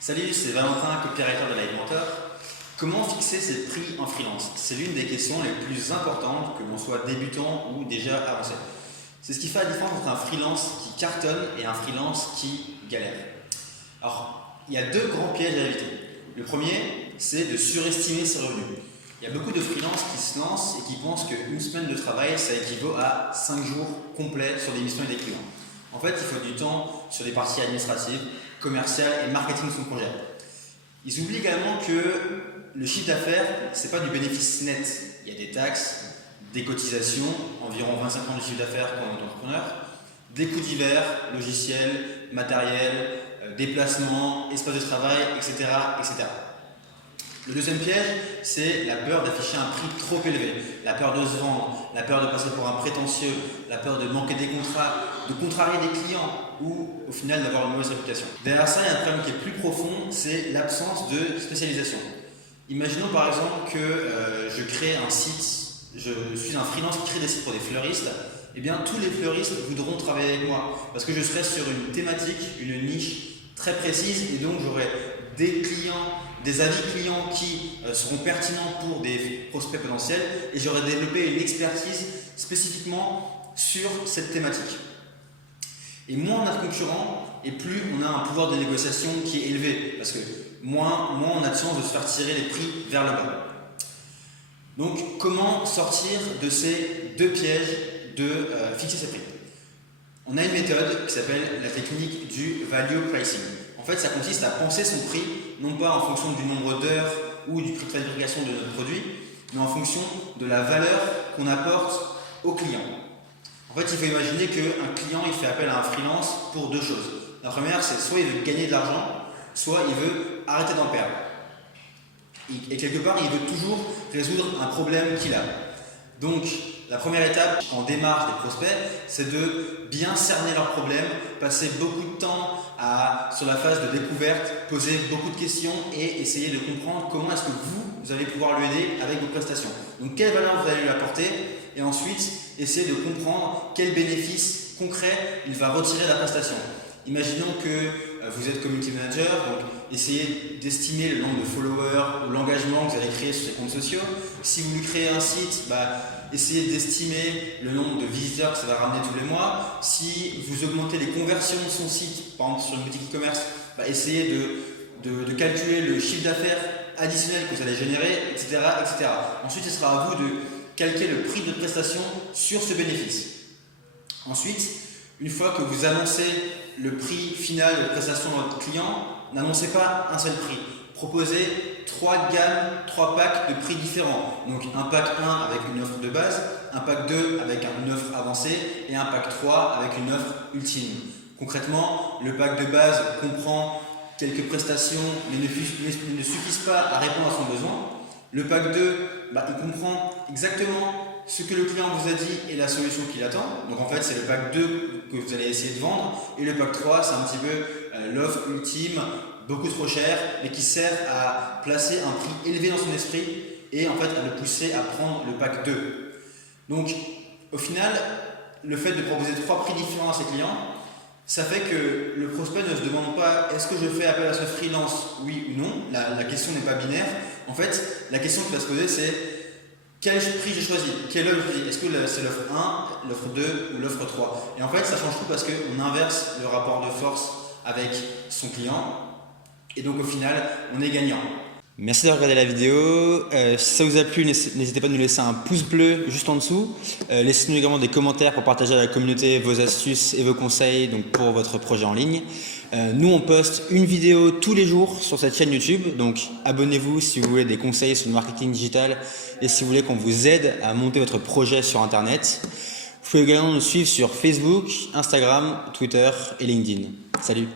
Salut, c'est Valentin, copywriter de LiveMentor. Comment fixer ses prix en freelance? C'est l'une des questions les plus importantes, que l'on soit débutant ou déjà avancé. C'est ce qui fait la différence entre un freelance qui cartonne et un freelance qui galère. Alors, il y a deux grands pièges à éviter. Le premier, c'est de surestimer ses revenus. Il y a beaucoup de freelances qui se lancent et qui pensent qu'une semaine de travail, ça équivaut à 5 jours complets sur des missions et des clients. En fait, il faut du temps sur les parties administratives, commerciales et marketing de son projet. Ils oublient également que le chiffre d'affaires, ce n'est pas du bénéfice net. Il y a des taxes, des cotisations, environ 25% du chiffre d'affaires pour un entrepreneur, des coûts divers, logiciels, matériel, déplacements, espace de travail, etc., etc. Le deuxième piège, c'est la peur d'afficher un prix trop élevé, la peur de se vendre, la peur de passer pour un prétentieux, la peur de manquer des contrats, de contrarier des clients ou au final d'avoir une mauvaise réputation. Derrière ça, il y a un problème qui est plus profond, c'est l'absence de spécialisation. Imaginons par exemple que je crée un site, je suis un freelance qui crée des sites pour des fleuristes. Eh bien, tous les fleuristes voudront travailler avec moi parce que je serai sur une thématique, une niche très précise et donc j'aurai des clients, des avis clients qui seront pertinents pour des prospects potentiels et j'aurai développé une expertise spécifiquement sur cette thématique. Et moins on a de concurrents et plus on a un pouvoir de négociation qui est élevé parce que moins on a de chances de se faire tirer les prix vers le bas. Donc comment sortir de ces deux pièges de fixer ses prix? On a une méthode qui s'appelle la technique du value pricing. En fait, ça consiste à penser son prix, non pas en fonction du nombre d'heures ou du prix de fabrication de notre produit, mais en fonction de la valeur qu'on apporte au client. En fait, il faut imaginer qu'un client il fait appel à un freelance pour deux choses. La première, c'est soit il veut gagner de l'argent, soit il veut arrêter d'en perdre. Et quelque part, il veut toujours résoudre un problème qu'il a. Donc, la première étape en démarche des prospects, c'est de bien cerner leurs problèmes, passer beaucoup de temps sur la phase de découverte, poser beaucoup de questions et essayer de comprendre comment est-ce que vous allez pouvoir l'aider avec vos prestations. Donc, quelle valeur vous allez lui apporter et ensuite, essayer de comprendre quel bénéfice concret il va retirer de la prestation. Imaginons que vous êtes community manager, donc essayez d'estimer le nombre de followers ou l'engagement que vous allez créer sur ces comptes sociaux. Si vous lui créez un site, essayez d'estimer le nombre de visiteurs que ça va ramener tous les mois. Si vous augmentez les conversions de son site, par exemple sur une boutique e-commerce, essayez de calculer le chiffre d'affaires additionnel que vous allez générer, etc., etc. Ensuite, ce sera à vous de calculer le prix de prestation sur ce bénéfice. Ensuite, une fois que vous annoncez le prix final de prestation de votre client, n'annoncez pas un seul prix. Proposez 3 gammes, 3 packs de prix différents. Donc un pack 1 avec une offre de base, un pack 2 avec une offre avancée et un pack 3 avec une offre ultime. Concrètement, le pack de base comprend quelques prestations mais ne suffisent pas à répondre à son besoin. Le pack 2, il comprend exactement ce que le client vous a dit et la solution qu'il attend. Donc en fait, c'est le pack 2 que vous allez essayer de vendre. Et le pack 3, c'est un petit peu l'offre ultime, beaucoup trop chère, mais qui sert à placer un prix élevé dans son esprit et en fait à le pousser à prendre le pack 2. Donc au final, le fait de proposer 3 prix différents à ses clients, ça fait que le prospect ne se demande pas est-ce que je fais appel à ce freelance, oui ou non. La question n'est pas binaire. En fait, la question qui va se poser, c'est quel prix j'ai choisi, quelle offre j'ai choisi. Est-ce que c'est l'offre 1, l'offre 2 ou l'offre 3? Et en fait, ça change tout parce qu'on inverse le rapport de force avec son client. Et donc au final, on est gagnant. Merci d'avoir regardé la vidéo. Si ça vous a plu, n'hésitez pas à nous laisser un pouce bleu juste en dessous. Laissez-nous également des commentaires pour partager à la communauté vos astuces et vos conseils pour votre projet en ligne. Nous, on poste une vidéo tous les jours sur cette chaîne YouTube. Donc abonnez-vous si vous voulez des conseils sur le marketing digital et si vous voulez qu'on vous aide à monter votre projet sur Internet. Vous pouvez également nous suivre sur Facebook, Instagram, Twitter et LinkedIn. Salut!